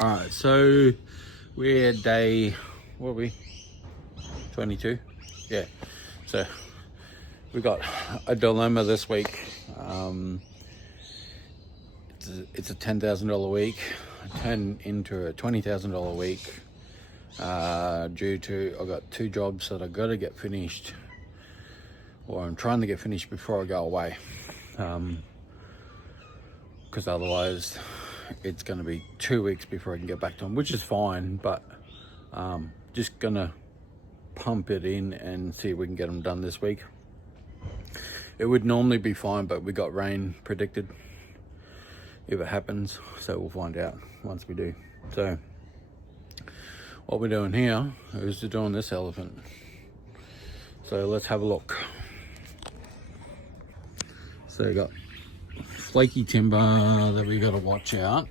Alright, so we're day, what are we? 22? Yeah. So we got a dilemma this week. It's a $10,000 week, turned into a $20,000 week due to I've got two jobs that I've got to get finished, or I'm trying to get finished before I go away, because otherwise it's going to be 2 weeks before I can get back to them, which is fine, but just gonna pump it in and see if we can get them done this week. It would normally be fine, but we got rain predicted if it happens, so we'll find out once we do. So what we're doing here is doing this elephant, so let's have a look. So we got flaky timber that we got to watch out.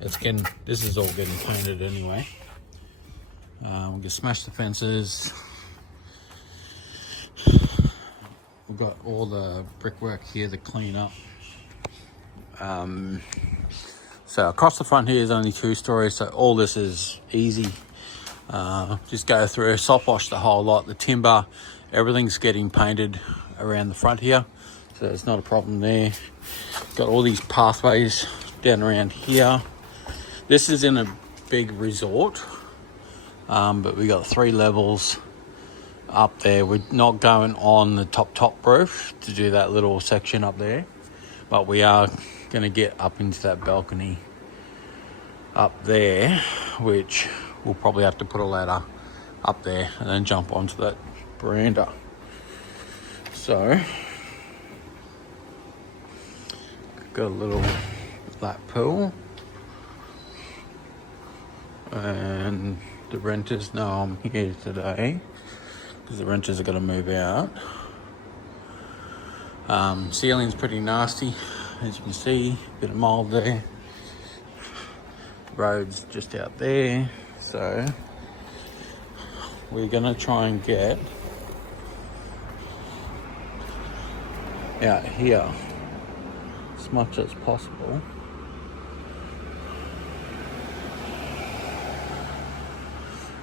This is all getting painted anyway. We're gonna smash the fences. We've got all the brickwork here to clean up. So across the front here is only 2 stories, so all this is easy. Just go through, soft wash the whole lot. The timber, everything's getting painted around the front here, so it's not a problem there. Got all these pathways down around here. This is in a big resort, but we got 3 levels up there. We're not going on the top roof to do that little section up there, but we are going to get up into that balcony up there, which we'll probably have to put a ladder up there and then jump onto that veranda. So got a little lap pool, and the renters know I'm here today because the renters are going to move out. Ceiling's pretty nasty, as you can see, a bit of mold there. Road's just out there, so we're going to try and get out here as much as possible.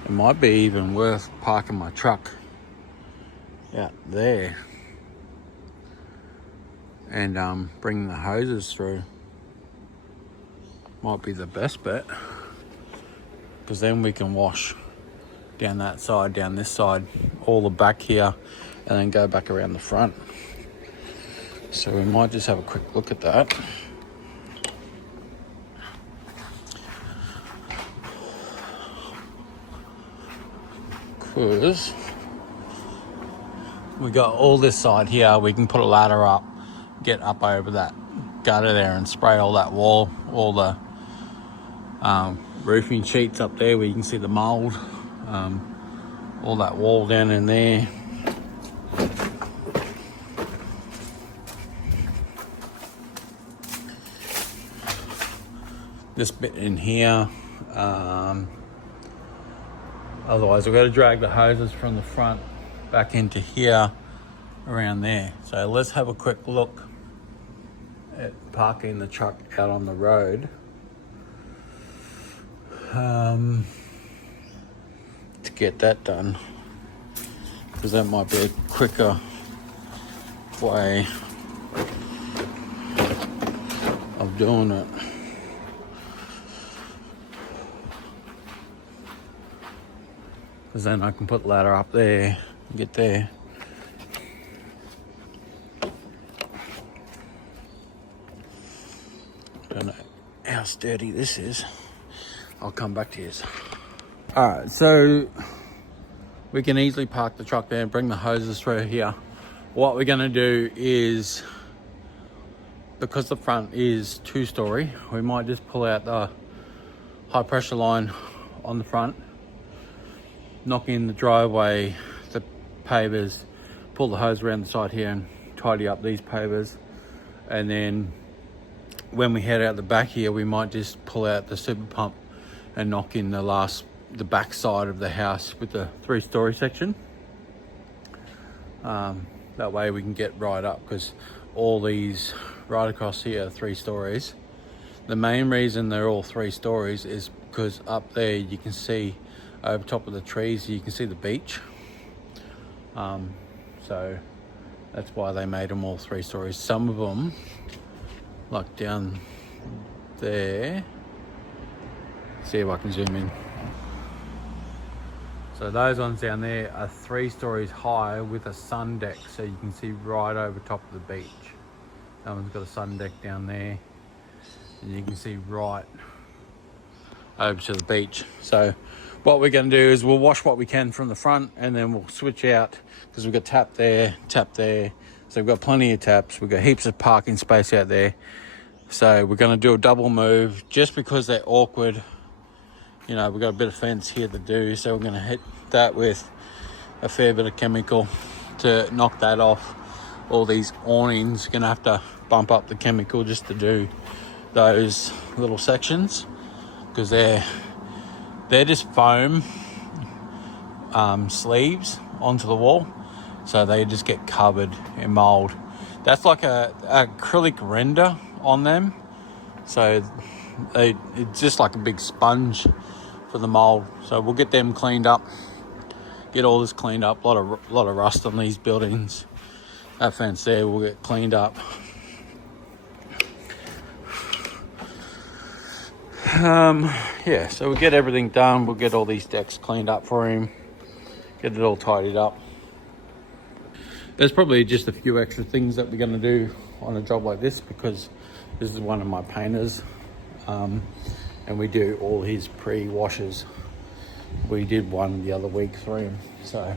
It might be even worth parking my truck out there and bringing the hoses through. Might be the best bet, because then we can wash down that side, down this side, all the back here, and then go back around the front. So we might just have a quick look at that. Because we got all this side here, we can put a ladder up, get up over that gutter there and spray all that wall, all the roofing sheets up there where you can see the mold, all that wall down in there. This bit in here. Otherwise we've got to drag the hoses from the front back into here, around there. So let's have a quick look at parking the truck out on the road. To get that done, because that might be a quicker way of doing it. Because then I can put the ladder up there and get there. Don't know how sturdy this is. I'll come back to you. Alright, so we can easily park the truck there and bring the hoses through here. What we're going to do is, because the front is 2-story, we might just pull out the high pressure line on the front, knock in the driveway, the pavers, pull the hose around the side here and tidy up these pavers, and then when we head out the back here, we might just pull out the super pump and knock in the back side of the house with the 3-story section. That way we can get right up, because all these right across here are 3 stories. The main reason they're all 3 stories is because up there you can see over top of the trees, you can see the beach. So that's why they made them all 3 stories. Some of them, like down there, see if I can zoom in. So those ones down there are 3 stories high with a sun deck, so you can see right over top of the beach. That one's got a sun deck down there, and you can see right over to the beach. So what we're going to do is we'll wash what we can from the front, and then we'll switch out, because we've got tap there, so we've got plenty of taps. We've got heaps of parking space out there, so we're going to do a double move just because they're awkward. You know, we've got a bit of fence here to do, so we're going to hit that with a fair bit of chemical to knock that off. All these awnings, going to have to bump up the chemical just to do those little sections, because they're just foam sleeves onto the wall, so they just get covered in mold. That's like a acrylic render on them, so it's just like a big sponge for the mold. So we'll get them cleaned up, get all this cleaned up. A lot of rust on these buildings. That fence there will get cleaned up. Yeah, so we'll get everything done. We'll get all these decks cleaned up for him, get it all tidied up. There's probably just a few extra things that we're going to do on a job like this, because this is one of my painters, and we do all his pre-washes. We did one the other week for him, so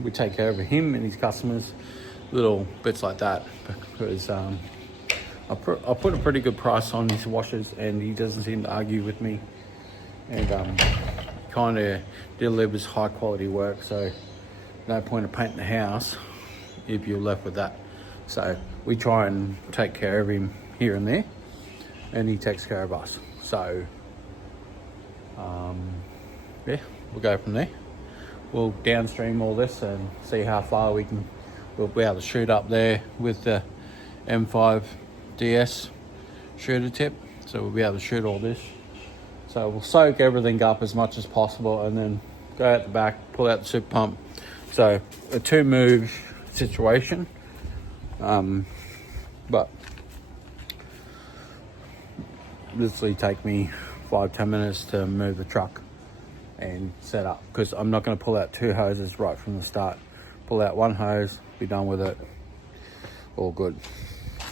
we take care of him and his customers, little bits like that, because I put a pretty good price on his washes, and he doesn't seem to argue with me, and kind of delivers high quality work. So no point of painting the house if you're left with that. So we try and take care of him here and there, and he takes care of us. So yeah, we'll go from there. We'll downstream all this and see how far we'll be able to shoot up there with the M5 DS shooter tip. So we'll be able to shoot all this. So we'll soak everything up as much as possible, and then go out the back, pull out the super pump. So a 2-move situation, but literally take me 5-10 minutes to move the truck and set up, because I'm not going to pull out 2 hoses right from the start. Pull out 1 hose, be done with it, all good.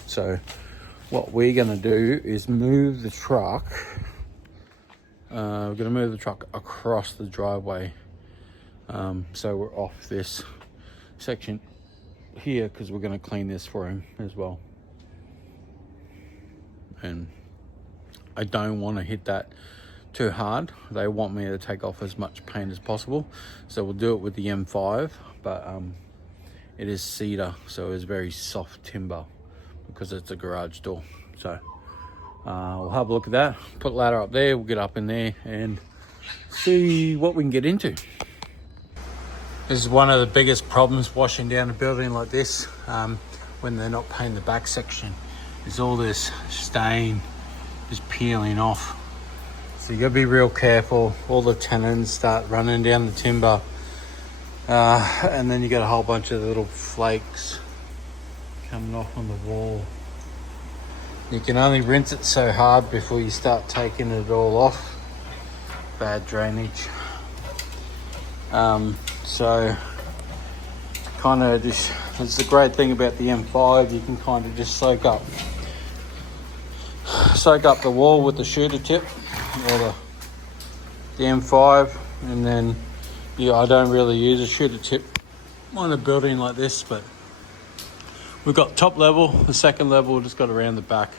So what we're going to do is move the truck. We're going to move the truck across the driveway, so we're off this section here, because we're going to clean this for him as well. And I don't want to hit that too hard. They want me to take off as much paint as possible, so we'll do it with the M5, but it is cedar, so it's very soft timber because it's a garage door. So we'll have a look at that, put a ladder up there, we'll get up in there and see what we can get into. This is one of the biggest problems washing down a building like this, when they're not painting the back section, is all this stain just peeling off. So you gotta be real careful. All the tannins start running down the timber, and then you got a whole bunch of little flakes coming off on the wall. You can only rinse it so hard before you start taking it all off. Bad drainage. So kind of just, it's the great thing about the M5, you can kind of just soak up the wall with the shooter tip, or the M5, and then I don't really use a shooter tip on a building like this, but we've got top level, the second level we just got around the back.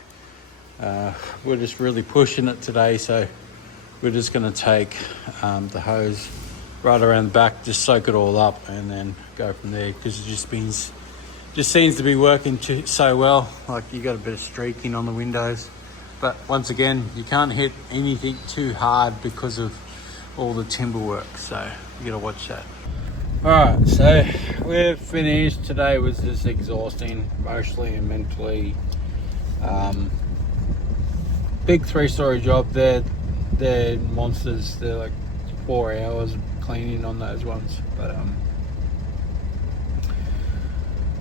We're just really pushing it today, so we're just going to take the hose right around the back, just soak it all up, and then go from there, because it just seems to be working so well. Like, you got a bit of streaking on the windows, but once again, you can't hit anything too hard because of all the timber work, so you got to watch that. Alright, so we're finished. Today was just exhausting, emotionally and mentally. big 3-story job. They're monsters. They're like 4 hours cleaning on those ones. But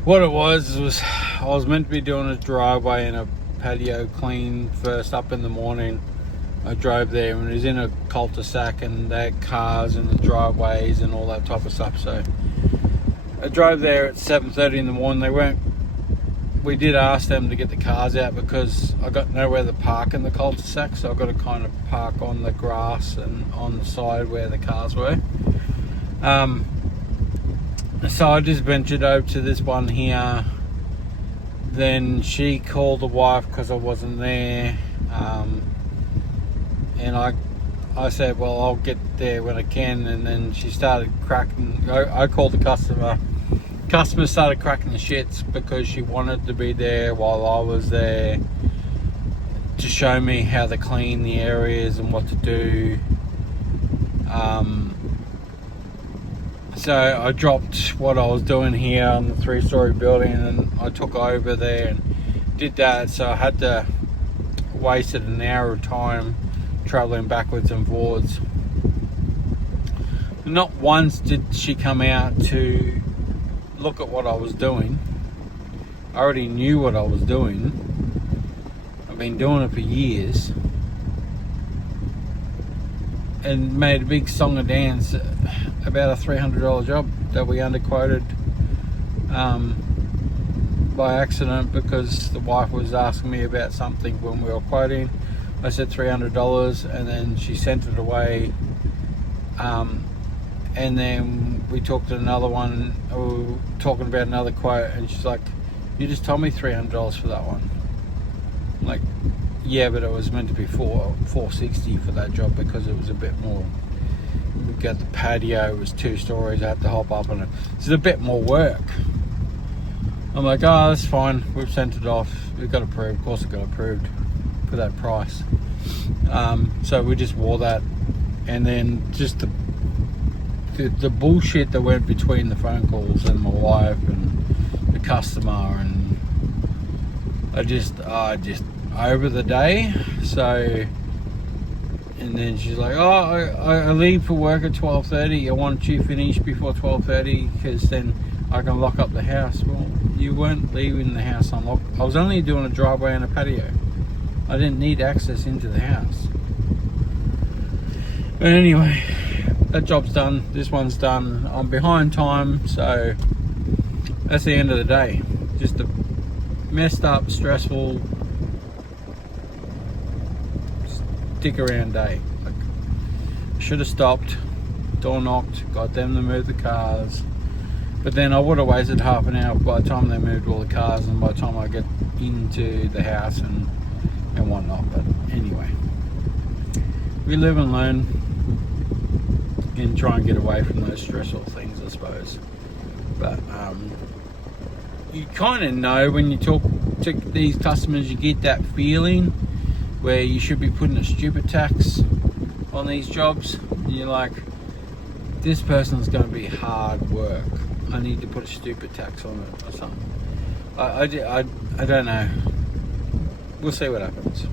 what it was I was meant to be doing a driveway and a patio clean first up in the morning. I drove there and it was in a cul-de-sac and they had cars in the driveways and all that type of stuff. So I drove there at 7:30 in the morning. We did ask them to get the cars out because I got nowhere to park in the cul-de-sac, so I got to kind of park on the grass and on the side where the cars were. So I just ventured over to this one here. Then she called the wife because I wasn't there, and I said, well, I'll get there when I can. And then she started cracking. I called the customer. Customer started cracking the shits because she wanted to be there while I was there to show me how to clean the areas and what to do. So I dropped what I was doing here on the 3-story building and I took over there and did that. So I had to wasted an hour of time traveling backwards and forwards. Not once did she come out to look at what I was doing. I already knew what I was doing. I've been doing it for years and made a big song and dance about a $300 job that we underquoted by accident because the wife was asking me about something when we were quoting. I said $300 and then she sent it away, and then we talked to another one, we were talking about another quote and she's like, you just told me $300 for that one. I'm like, yeah, but it was meant to be $460 for that job because it was a bit more. We got the patio, it was 2 stories, I had to hop up on it. It's a bit more work. I'm like, oh, that's fine, we've sent it off, it got approved. Of course it got approved for that price. So we just wore that, and then just the bullshit that went between the phone calls and my wife and the customer, and I just over the day. So, and then she's like, oh, I leave for work at 12:30. I want you finished before 12:30 because then I can lock up the house. Well, you weren't leaving the house unlocked. I was only doing a driveway and a patio. I didn't need access into the house. But anyway, that job's done. This one's done. I'm behind time, so that's the end of the day. Just a messed up, stressful, stick around day. Like, I should have stopped, door knocked, got them to move the cars. But then I would have wasted half an hour by the time they moved all the cars and by the time I get into the house and whatnot. But anyway, we live and learn and try and get away from those stressful things, I suppose. But you kind of know when you talk to these customers, you get that feeling where you should be putting a stupid tax on these jobs. And you're like, this person's going to be hard work. I need to put a stupid tax on it or something. I don't know. We'll see what happens.